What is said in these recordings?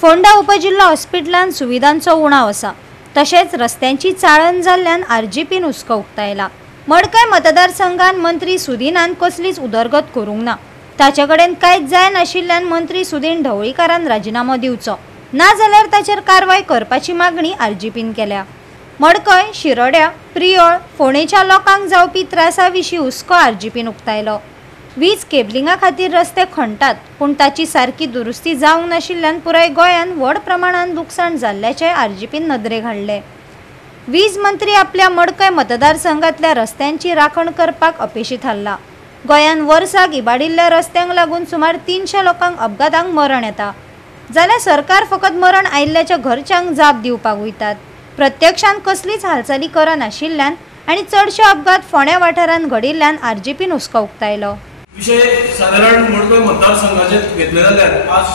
फोंडा उपजिल्हा हॉस्पिटलांत सुविधांचो उणाव आसा, तशेंच रस्त्यांची चाळण जाल्ल्यान आरजीपीन हुस्को उक्तायला। मडकय मतदारसंघात मंत्री सुदीनान कसलीच उदरगत करूंक ना। ताचे कडेन कांयच जाय नाशिल्ल्यान मंत्री सुदीन ढवळीकारान राजीनामो दिवचो ना जाल्यार ताचेर कारवाय करपाची मागणी आरजीपीन केल्या। मडकय, शिरोड्या, प्रियोळ, फोंडेच्या लोकांक जावपी त्रासाविशीं हुस्को आरजीपीन उक्तायलो। वीज केबलिंगा खातीर रस्ते खणटात, पूण ताची सारकी दुरुस्ती जावंक नाशिल्ल्यान पुराय गोंयांत व्हड प्रमाणात लुकसाण जाल्ल्याचें आरजीपीन नदरेक हाडले। वीज मंत्री आपल्या मडकय मतदारसंघातल्या रस्त्यांची राखण करपाक अपेशीत आसला। गोंयांत वर्साक इबाडिल्ल्या रस्त्यांक लागून सुमार 300 लोकांक अपघातांक मरण येता, जाल्यार सरकार फकत मरण आयिल्ल्याच्या घरच्यांक जाप दिवपाक वयतात। प्रत्यक्षांत कसलीच हालचाली करनाशिल्ल्यान आनी चडशे अपघात फोंड्या वाठारांत घडिल्ल्यान आरजीपीन हुस्को उक्तायलो। विषय साधारण मडकय मतदारसंघाचे घेतले जाल्यार आज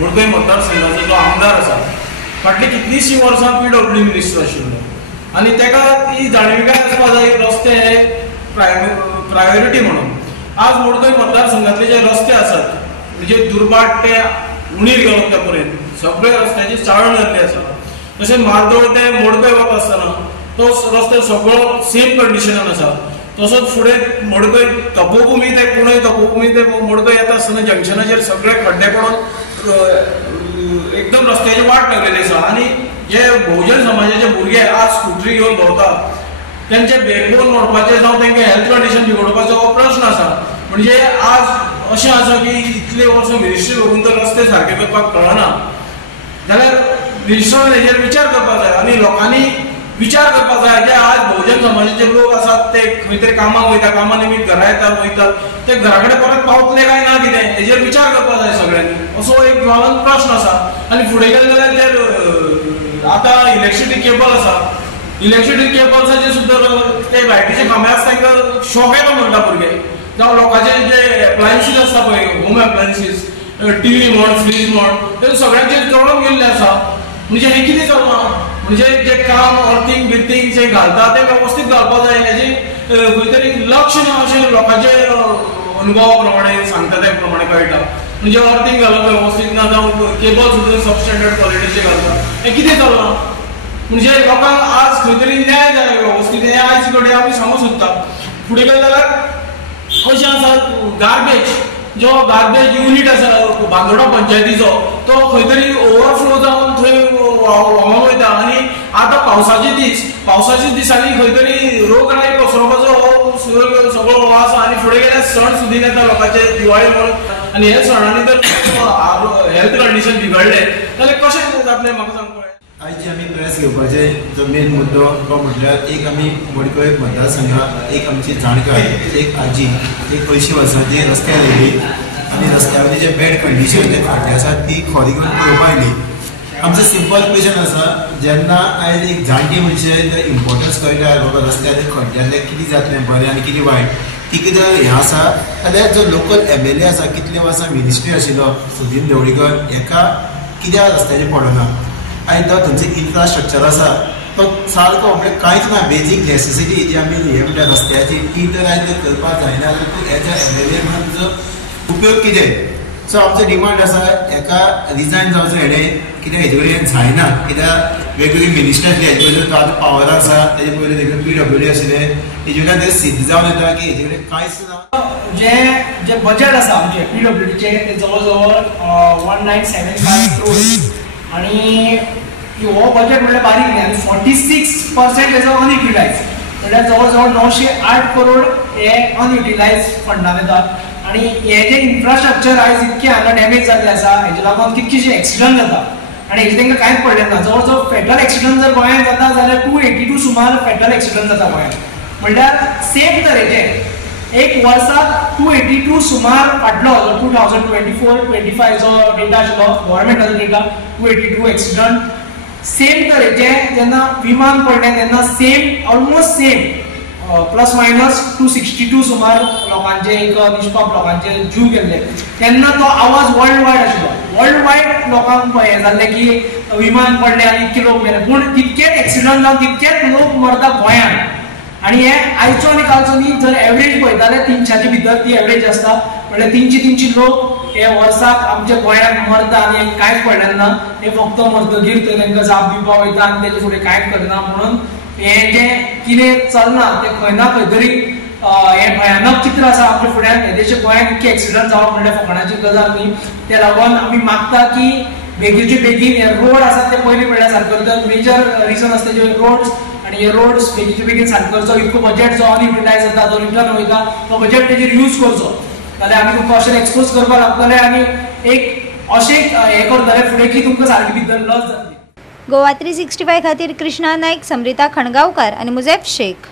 मडकय मतदारसंघाचो जो आमदार आसा फाटली कितलींशीं वर्सां PWD मिनिस्टर आशिल्लो आनी ताका ती जाणविकाय आसपाक जाय रस्ते हे प्रायोरिटी म्हणून। आज मडकय मतदारसंघातले जे रस्ते आसात म्हणजे दुर्बाट ते उणीर गेलो त्या पर्यंत सगळे रस्त्याची चाळण जाल्ली आसा। तशेंच मार्दोळ ते मडकय वता आसतना तो रस्तो सगळो सेम कंडिशनान आसा। तसोच फुडें मडकय तपोभूमी ते पुणे तपोभूमी ते मडकय येता आसतना जंक्शनाचेर सगळे खड्डे पडून एकदम रस्त्याची वाट लागलेली आसा आनी जे बहुजन समाजाचे भुरगे आज स्कुटरी घेवन भोंवतात त्यांचे बॅकबोन मोडपाचे जावं तांकां हेल्थ कंडिशन बिगडपाचो हो प्रश्न आसा। म्हणजे आज अशें आसा की इतले वर्सां मिनिस्ट्री करून तर रस्ते सारके करपाक कळना, जाल्यार मिनिस्टरान हेजेर विचार करपाक जाय आनी लोकांनी विचार करपाक जाय जे आज बहुजन समाजाचे लोक आसात ते खंय तरी कामाक वयता, कामा निमित्त घरा येतात वयतात, ते घरा कडेन परत पावतले काय ना कितें हेजेर विचार करपाक जाय सगळ्यांनी, असो एक ज्वलंत प्रश्न आसा। आनी फुडें गेले जाल्यार ते आतां इलेक्ट्रिसिटी केबल आसा, इलेक्ट्रिसिटी केबल्साचे सुद्दां ते लायटीचे खांबे आसा तांकां शॉक येता म्हणटा भुरगे, जावं लोकांचे जे एप्लायन्सीस आसता पळय होम एप्लायन्सीस टीव्ही म्हण फ्रीज म्हण ते सगळ्यांचे जळोन गेल्ले आसा। म्हणजे हे कितें चलना, म्हणजे जे काम अर्थिंग बिर्थिंग जे घालता ते वेवस्थीत घालपाक जाय हेजे खंय तरी लक्ष ना अशें लोकांचे अनुभवा प्रमाणे सांगता त्या प्रमाणे कळटा। म्हणजे अर्थिंग घालप वेवस्थीत ना जावं केबल सुद्दां सबस्टँडर्ड क्वॉलिटीचे घालता, हें कितें चलना। म्हणजे लोकांक आज खंय तरी न्याय जाय वेवस्थीत, हें आयज घडये आमी सांगूंक सोदता। फुडें गेले जाल्यार कशें आसा गार्बेज जो गार्बेज युनिट आसा बांदोडा पंचायतीचो तो खंय तरी ओवरफ्लो जावन थंय व्हांवून वयता आनी आतां पावसाच्या दिसांनी खंय तरी रोगराई पसरोवपाचो सगळो हो आसा आनी फुडें गेल्यार सण सुदीन येता लोकांचे दिवाळी म्हण आनी हे सणांनी जर हेल्थ कंडिशन बिगडले जाल्यार कशें जातलें म्हाका सांग पळय। आज जे आमी प्रेस घेवपाचे जो मेन मुद्दो तो म्हटल्यार एक आमी मडकय मतदारसंघात एक आमची जाणकार एक आजी एक 80 वर्सांची रस्त्यार आयली आनी रस्त्यावयली जे बॅड कंडिशन जे खड्डे आसा ती खोरी करून पळोवपाक आयली। आमचो सिंपल क्वेश्चन आसा, जेन्ना आयज एक जाणटी मनशाक जर इम्पोर्टन्स कळटा बाबा रस्त्यार खड्ड्यातलें कितें जातलें बरें आनी कितें वायट ती कितें हें आसा, जाल्यार जो लोकल MLA आसा कितले वर्सां मिनिस्ट्री आशिल्लो सुदीन ढवळीकर हेका कित्याक रस्त्याचें पडना। आयज तो थंयचो इन्फ्रास्ट्रक्चर आसा तो सारको म्हणजे कांयच ना, बेजीक नेसेसिटी जी आमी हे म्हणटा रस्त्याची ती तर आयज करपाक जायना जाल्यार तूं एज अ MLA म्हणून तुजो उपयोग कितें। सो आमचो डिमांड आसा हेका रिजायन जावचो हेणें, कित्याक हेजे कडेन जायना, कित्याक वेगवेगळी मिनिस्टर आसली हेजे पयलीं तो आतां पावर आसा तेजे पयलीं तेगे PWD आशिल्ले हेजे कडल्यान ते सिद्ध जावन येता की हेजे कडेन कांयच ना। जे बजेट आसा आमचे PWDचे ते जवळ जवळ 1975 crores आणि हो बजेट म्हणजे बारीक न्ही आनी 46% हेजो अनयुटिलायज म्हळ्यार जवळ जवळ 908 करोड हे अनयुटिलायज फंडान येतात। आणि हे जे इन्फ्रास्ट्रक्चर आयज इतके हांगा डॅमेज जाल्ले आसा हेजे लागून कितकीशे एक्सिडंट जाता आनी हेजे तांकां कांयच पडलें ना। जवळ जवळ फॅटल एक्सिडंट जर गोंयांत जाता जाल्यार 282 सुमार फॅटल एक्सिडंट जाता गोंयांत, म्हणल्यार सेम तरेचे एक वर्साक 282 सुमार फाटलो 2024-25 जो डेटा आशिल्लो गव्हर्मेंटाचो डेटा 282 एक्सिडंट सेम तरेचे जेन्ना विमान पडलें तेन्ना same almost same plus minus 262 सुमार लोकांचे एक निष्पाप लोकांचे जीव गेल्ले तेन्ना तो आवाज वर्ल्ड वायड आशिल्लो। वर्ल्ड वायड लोकांक हें जाल्लें की विमान पडलें आनी इतके लोक मेले, पूण तितकेच एक्सिडंट जावन तितकेच लोक मरता गोंयांत। आणि हे आयचो आनी कालचो न्ही जर एवरेज पळयता जाल्यार 300च्या भितर ती एवरेज आसता। म्हणजे तीनशी लोक हे वर्साक आमच्या गोंयांत मरता आनी कांयच पडलें ना. हे फक्त मरतगीर थंय तांकां जाप दिवपाक वयता आनी तेजे फुडें कांयच करना. म्हणून हें जें कितें चलना तें खंय ना खंय तरी हें भयानक चित्र आसा आमच्या फुड्यान. हेदेशे गोंयांत इतके एक्सिडंट जावप म्हणजे फकाणाची गजाल न्ही. त्या लागून आमी मागता की बेगीचे बेगीन हे रोड आसात ते पयलीं म्हणल्यार सारको करतात. मेजर रिजन आसता जे रोड्स आनी हे रोड्स बेगीचे बेगीन सारको करचो. इतको बजेट जो अनयुटिलायज जाता जो रिटर्न वयता तो बजेट तेजेर यूज करचो. जाल्यार आमी तुमकां अशें एक्सपोज करपाक लागतले आनी एक अशें हें करतले फुडें की तुमकां सारकी भितर लस जातली. गोवा 365 खातीर कृष्णा नायक, समृता खणगांवकार आनी मुजेफ शेख.